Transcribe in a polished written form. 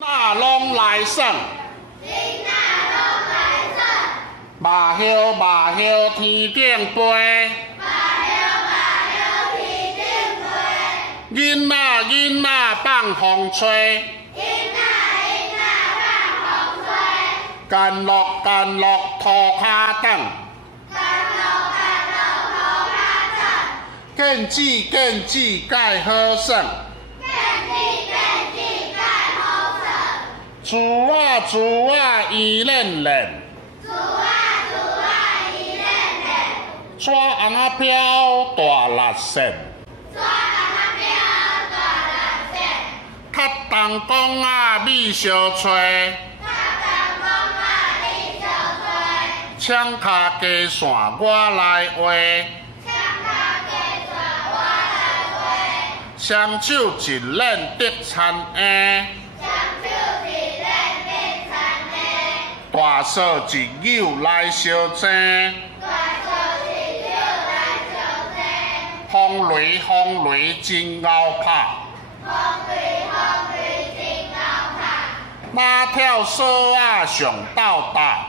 那拢来耍，马休马休天顶飞，囡仔囡仔放风吹，干落干落涂骹等，见子见子介好耍。 猪啊猪啊伊练练，抓红仔标大力线，踢东公啊米烧吹，枪卡加线我来画，双手一练得参下。 大嫂一友来相争，风雷风雷真熬拍，马跳梭啊上斗大。